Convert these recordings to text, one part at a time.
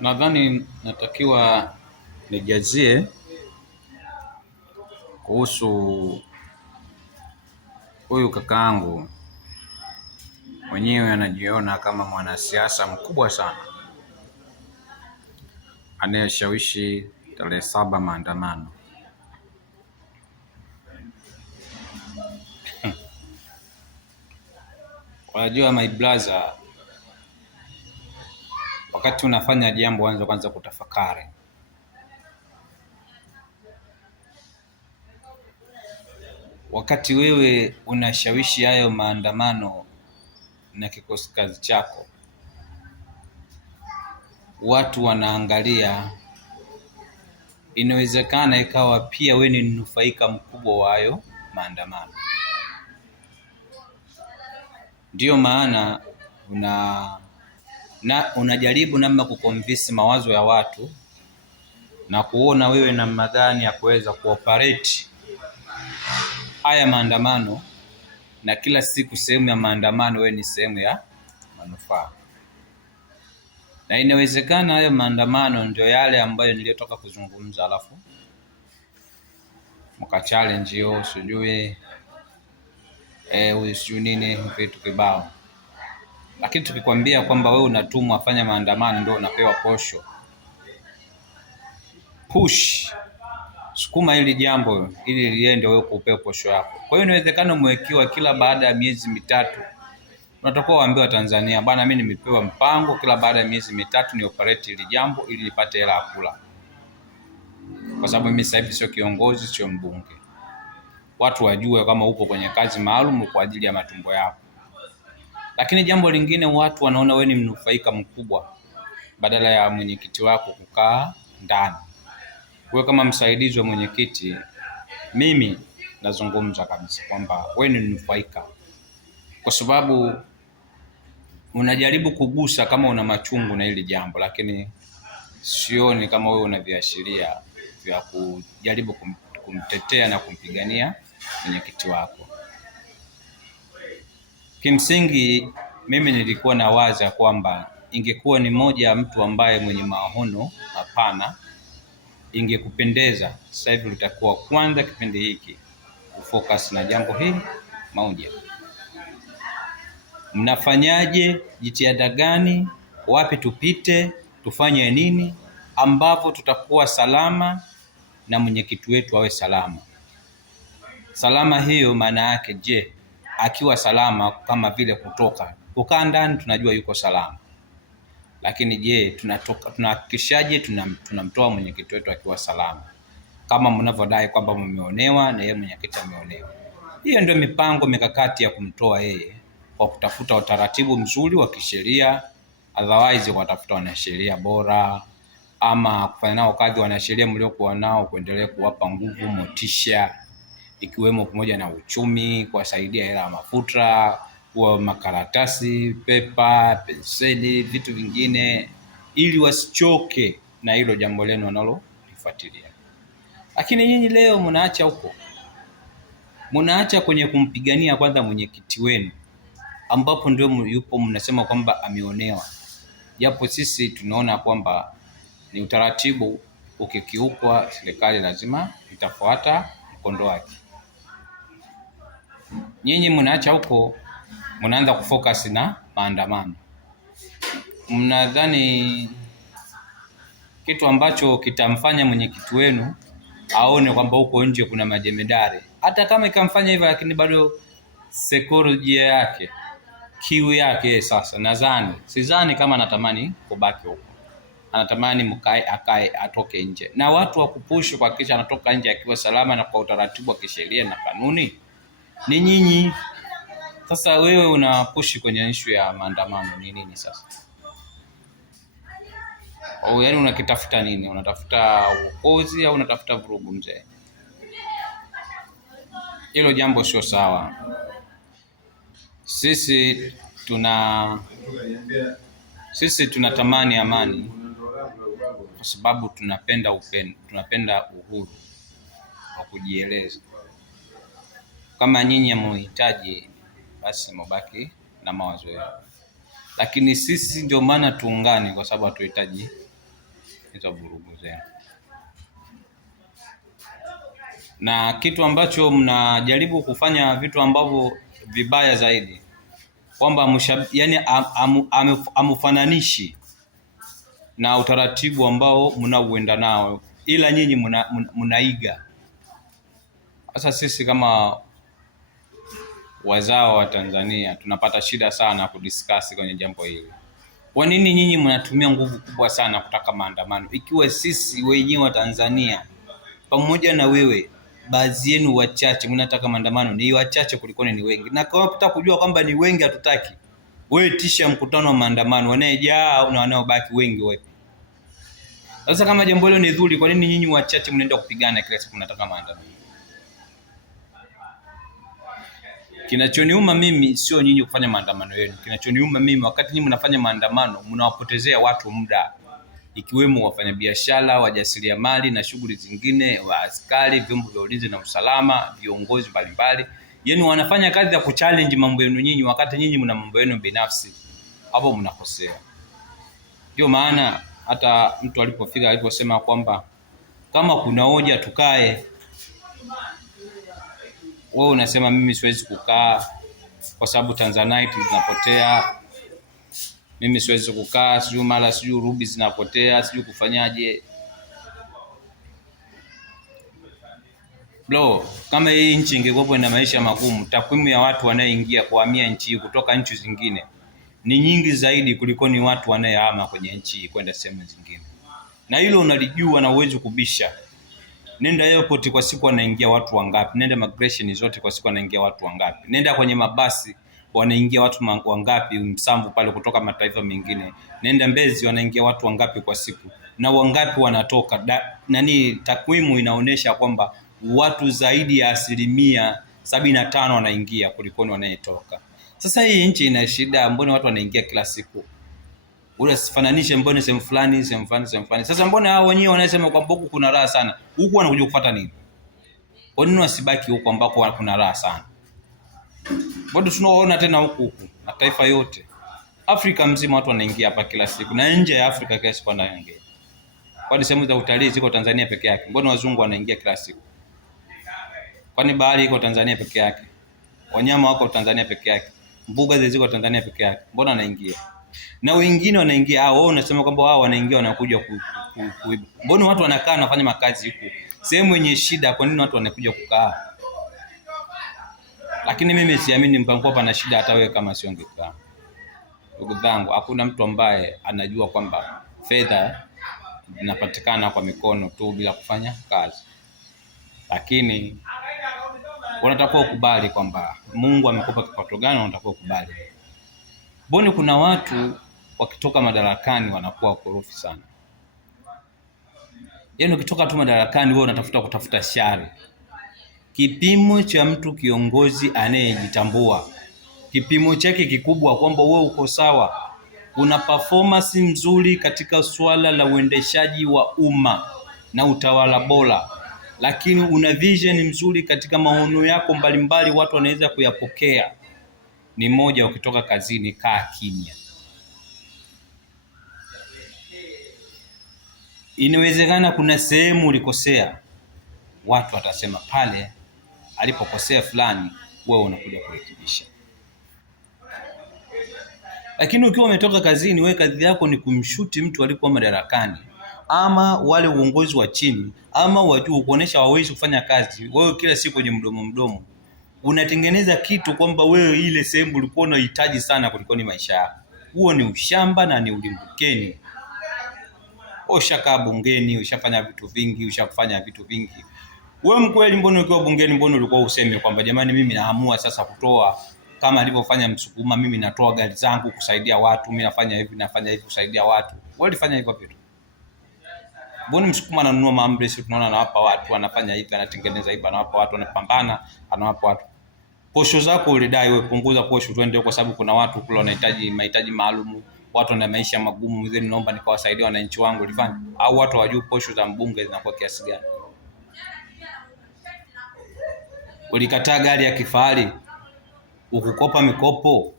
Nadhani natakiwa nijazie kuhusu huyu kakaangu. Mwenyewe anajiona kama mwanasiasa mkubwa sana anayeshawishi tarehe 7 maandamano. Unajua my brother, wakati unafanya jambo anza kwanza kutafakari. Wakati wewe unashawishi hayo maandamano na kikosi kazi chako, watu wanaangalia, inawezekana ikawa pia wewe ni mnufaika mkubwa wa hayo maandamano. Ndio maana unajaribu namna kuconvince mawazo ya watu na kuona wewe namna gani ya kuweza kuoperate haya maandamano, na kila siku sehemu ya maandamano wewe ni sehemu ya manufaa. Na inawezekana hayo maandamano ndio yale ambayo niliyotoka kuzungumza, alafu mka challenge hiyo sijui sijui nini vitu kibao. Lakini tukikwambia kwamba wewe unatumwa afanya maandamano ndio unapewa posho, push sukuma hili jambo ili liende, wewe kupewa posho yako. Kwa hiyo inawezekana umewekewa kila baada ya miezi mitatu, unatakiwa waambiwa Tanzania, bwana mimi nimepewa mpango kila baada ya miezi mitatu ni operate hili jambo ili nipate hela ya kula. Kwa sababu mimi sasa hivi sio kiongozi, sio mbunge. Watu wajue kama uko kwenye kazi maalum kwa ajili ya matumbo yako. Lakini jambo lingine, watu wanaona wewe ni mnufaika mkubwa badala ya mwenyekiti wako kukaa ndani. Wewe kama msaidizi wa mwenyekiti, mimi nazungumza kabisa kwamba wewe ni mnufaika, kwa sababu unajaribu kugusa kama una machungu na hili jambo, lakini sioni kama wewe una viashiria vya kujaribu kumtetea na kumpigania mwenyekiti wako. Kimsingi mimi nilikuwa nawaza kwamba ingekuwa ni moja ya mtu ambaye mwenye maono mapana, ingekupendeza sasa hivi utakuwa kwanza kipindi hiki kufocus na jambo hili moja. Mnafanyaje? Jitihada gani? Wapi tupite? Tufanye nini ambavyo tutakuwa salama na mwenyekiti wetu awe salama? Salama hiyo maana yake, je, akiwa salama kama vile kukaa ndani tunajua yuko salama. Lakini je, tunahakikishaje tunamtoa mwenyekiti wetu akiwa salama? Kama mnavyodai kwamba mmeonewa na yeye mwenyekiti ameonewa. Hiyo ndio mipango mikakati ya kumtoa yeye, kwa kutafuta utaratibu mzuri wa kisheria, otherwise watafuta wanasheria bora, ama kufanya nao kazi wanasheria mliokuwa nao, kuendelea kuwapa nguvu, motisha, ikiwemo pamoja na uchumi, kuwasaidia hela ya mafuta, kwa makaratasi, pepa, penseli, vitu vingine, ili wasichoke na hilo jambo lenu wanalolifuatilia. Lakini nyinyi leo mnaacha huko, mnaacha kwenye kumpigania kwanza mwenyekiti wenu, ambapo ndio yupo mnasema kwamba ameonewa. Japo sisi tunaona kwamba ni utaratibu, ukikiukwa serikali lazima itafuata mkondo wake. Nyinyi mnaacha huko, mnaanza kufocus na maandamano. Mnadhani kitu ambacho kitamfanya mwenyekiti wenu aone kwamba huko nje kuna majemedari, hata kama ikamfanya hivyo, lakini bado security yake, kiu yake sasa, sidhani kama anatamani kubaki huko. Anatamani akae atoke nje, na watu wa kupush kwa kisha anatoka nje akiwa salama na kwa utaratibu wa kisheria na kanuni ni nyinyi. Sasa wewe unapush kwenye issue ya maandamano ni nini sasa? Au yaani unakitafuta nini? Unatafuta uokozi au unatafuta vurugu mzee? Hilo jambo sio sawa. Sisi tunatamani amani kwa sababu tunapenda upendo, tunapenda uhuru wa kujieleza. Kama nyinyi mnahitaji, basi mbaki na mawazo yao. Lakini sisi ndio maana tuungane, kwa sababu hatuhitaji hizo vurugu zenu. Na kitu ambacho mnajaribu kufanya vitu ambavyo vibaya zaidi, kwamba yani amufananishi na utaratibu ambao mnauenda nao, ila nyinyi mnaiga. Sasa sisi kama wazao wa Tanzania tunapata shida sana kudiscuss kwenye jambo hili. Kwa nini nyinyi mnatumia nguvu kubwa sana kutaka maandamano, ikiwa sisi wenyewe wa Tanzania pamoja na wewe, baadhi yenu wachache mnataka maandamano? Ni wachache kuliko ni wengi, na kwa kutaka kujua kwamba ni wengi hatutaki, wewe tisha mkutano wa maandamano, wanayejaa na wanaobaki wengi wewe. Sasa kama jambo hilo ni dhuri, kwa nini nyinyi wachache mnaenda kupigana kila siku mnataka maandamano? Kinachoniuma mimi sio nyinyi kufanya maandamano yenu. Kinachoniuma mimi, wakati nyinyi mnafanya maandamano mnawapotezea watu muda, ikiwemo wafanyabiashara, wajasiriamali na shughuli zingine, wa askari, vyombo vya ulinzi na usalama, viongozi mbalimbali. Yaani wanafanya kazi ya kuchallenge mambo yenu nyinyi, wakati nyinyi mna mambo yenu binafsi. Hapo mnakosea. Ndio maana hata mtu aliposema kwamba kama kuna hoja tukae, wewe unasema mimi siwezi kukaa kwa sababu Tanzanite zinapotea, mimi siwezi kukaa, sijui ruby zinapotea, sijui kufanyaje. Bro, kama hii nchi ingekuwa na maisha magumu, takwimu ya watu wanaoingia kuhamia nchi hii kutoka nchi zingine ni nyingi zaidi kuliko ni watu wanaohama kwenye nchi hii kwenda sehemu zingine. Na hilo unalijua na uwezi kubisha. Nenda airport kwa siku wanaingia watu wangapi? Nenda migration zote kwa siku wanaingia watu wangapi? Nenda kwenye mabasi wanaingia watu wangapi Msamvu pale kutoka mataifa mengine? Nenda Mbezi wanaingia watu wangapi kwa siku? Na wangapi wanatoka? Takwimu inaonyesha kwamba watu zaidi ya 75% wanaingia kuliko wanayetoka. Sasa hii nchi ina shida, mbona watu wanaingia kila siku? Usifananishe mbona sehemu fulani. Sasa mbona hao wenyewe wanasema kwamba huku kuna raha sana, huku wanakuja kufuata nini? Kwa nini wasibaki huko ambako kuna raha sana? Bado tunaona tena huku mataifa yote Afrika mzima watu wanaingia hapa kila siku, na nje ya Afrika kila siku wanaingia. Kwani sehemu za utalii ziko Tanzania peke yake? Mbona wazungu wanaingia kila siku? Kwani bahari iko Tanzania peke yake? Wanyama wako Tanzania peke yake? Mbuga ziko Tanzania peke yake? Mbona wanaingia? Na wengine wanaingia, wao unasema kwamba wao wanaingia wanakuja kuiba. Mbona watu wanakaa wanafanya makazi huko sehemu yenye shida? Kwa nini watu wanakuja kukaa? Lakini mimi siamini mpango hapa na shida hata wewe kama sio ungekaa. Ndugu zangu, hakuna mtu ambaye anajua kwamba fedha zinapatikana kwa mikono tu bila kufanya kazi. Lakini unatakiwa ukubali kwamba Mungu amekupa kipato gani, unatakiwa ukubali. Mbona kuna watu wakitoka madarakani wanakuwa korofi sana? Yaani ukitoka tu madarakani wewe kutafuta shari. Kipimo cha mtu kiongozi anayejitambua, kipimo chake kikubwa kwamba wewe uko sawa, una performance nzuri katika swala la uendeshaji wa umma na utawala bora, lakini una vision nzuri katika maono yako mbalimbali, watu wanaweza kuyapokea. Ni moja, ukitoka kazini kaa kimya. Inawezekana kuna sehemu ulikosea, watu watasema pale alipokosea fulani, wewe unakuja kurekebisha. Lakini ukiwa umetoka kazini, wewe kazi yako ni kumshuti mtu alikuwa madarakani, ama wale uongozi wa chini, ama wajuu, kuonesha hawawezi kufanya kazi. Wewe kila siku kwenye mdomo unatengeneza kitu kwamba wewe ile sehemu ulikuwa unahitaji sana kuliko ni maisha yako. Huo ni ushamba na ni ulimbukeni. Ushakaa bungeni, ushafanya vitu vingi. Wewe mkweli, mbona ukiwa bungeni, mbona ulikuwa useme kwamba jamani, mimi naamua sasa kutoa kama alivyofanya Msukuma, mimi natoa gari zangu kusaidia watu, mimi nafanya hivi kusaidia watu. Wewe ulifanya hivyo vitu? Mbona Msukuma ananunua maambulensi, tunaona anawapa watu, anafanya hivi, anatengeneza hivi, anawapa watu, anapambana, anawapa watu. Posho zako ulidai wewe, punguza posho twende, kwa sababu kuna watu kule wanahitaji mahitaji maalum, watu wana maisha magumu, mzee naomba nikawasaidia wananchi wangu. Ulifanya? Au watu wajue posho za mbunge zinakuwa kiasi gani? Ulikataa gari ya kifahari, ukukopa mikopo,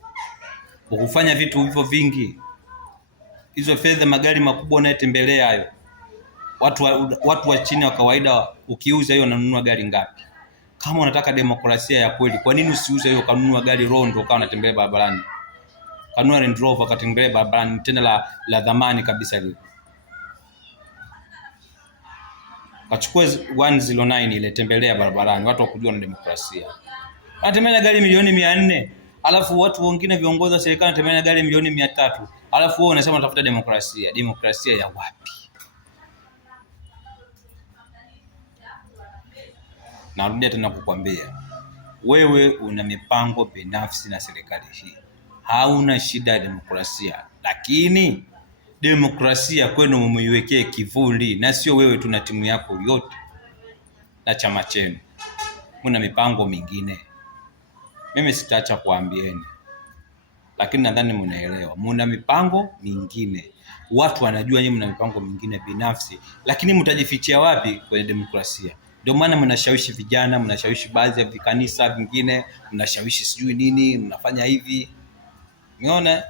ukufanya vitu hivyo vingi. Hizo fedha, magari makubwa unayotembelea hayo, Watu wa chini wa kawaida ukiuza hiyo unanunua gari ngapi? Kama unataka demokrasia ya kweli, kwa nini usiuze hiyo kanunua gari Rondo ukawa unatembea barabarani? Kanunua Land Rover katembea barabarani tena la dhamani kabisa lile. Kachukua 109 ile tembelea barabarani, watu wakujua na demokrasia. Anatembea na gari milioni 400, alafu watu wengine viongozi wa serikali wanatembea na gari milioni 300. Alafu wewe unasema unatafuta demokrasia. Demokrasia ya wapi? Narudia tena kukwambia, wewe una mipango binafsi na serikali hii. Hauna shida ya demokrasia, lakini demokrasia kwenu mumeiwekea kivuli, na sio wewe tu na timu yako yote na chama chenu. Muna mipango mingine. Mimi sitaacha kuambieni, lakini nadhani mnaelewa. Muna mipango mingine. Watu wanajua nyinyi mna mipango mingine binafsi, lakini mtajifichia wapi kwenye demokrasia? Ndio maana mnashawishi vijana, mnashawishi baadhi ya vikanisa vingine, mnashawishi sijui nini, mnafanya hivi. Umeona?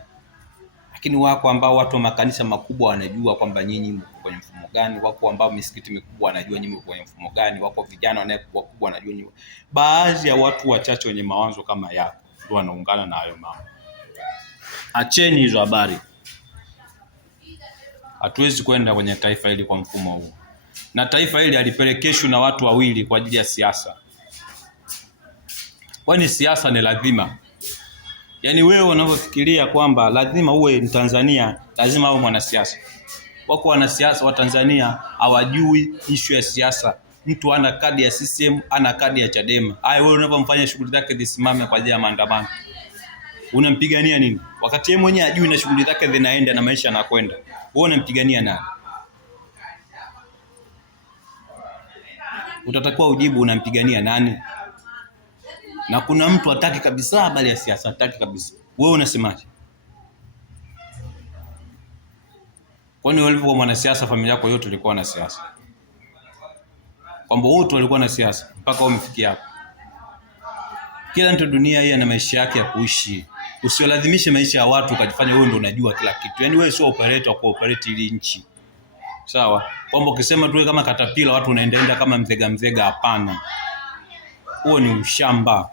Lakini wako ambao watu wa makanisa makubwa wanajua kwamba nyinyi mko kwenye mfumo gani, wako ambao misikiti mikubwa wanajua nyinyi mko kwenye mfumo gani, wako vijana wakubwa wanajua nyinyi. Baadhi ya watu wachache wenye mawazo kama yako ndio wanaungana na hayo mambo. Acheni hizo habari. Hatuwezi kwenda kwenye taifa hili kwa mfumo huu. Na taifa hili halipelekeshwi na watu wawili kwa ajili ya siasa. Kwani siasa ni lazima. Yaani wewe unavyofikiria kwamba lazima uwe Mtanzania, lazima uwe mwanasiasa. Wako wanasiasa wa Tanzania hawajui issue ya siasa. Mtu ana kadi ya CCM, ana kadi ya Chadema. Haya, wewe unapomfanya shughuli zake zisimame kwa ajili ya maandamano, unampigania nini? Wakati yeye mwenyewe hajui na shughuli zake zinaenda na maisha yanakwenda. Wewe unampigania nani? Utatakiwa ujibu unampigania nani? Na kuna mtu hataki kabisa habari ya siasa, hataki kabisa. Wewe unasemaje? Kwani wewe ulivyokuwa mwanasiasa familia yako yote ilikuwa na siasa? Kwamba wote walikuwa na siasa mpaka umefikia hapo. Kila mtu dunia hii ana maisha yake ya kuishi. Usiolazimishe maisha ya watu ukajifanya wewe ndio unajua kila kitu. Yaani wewe sio operator wa kuoperate ile nchi. Sawa? Kwamba ukisema tu kama katapila watu unaendaenda kama mzega, hapana. Huo ni ushamba.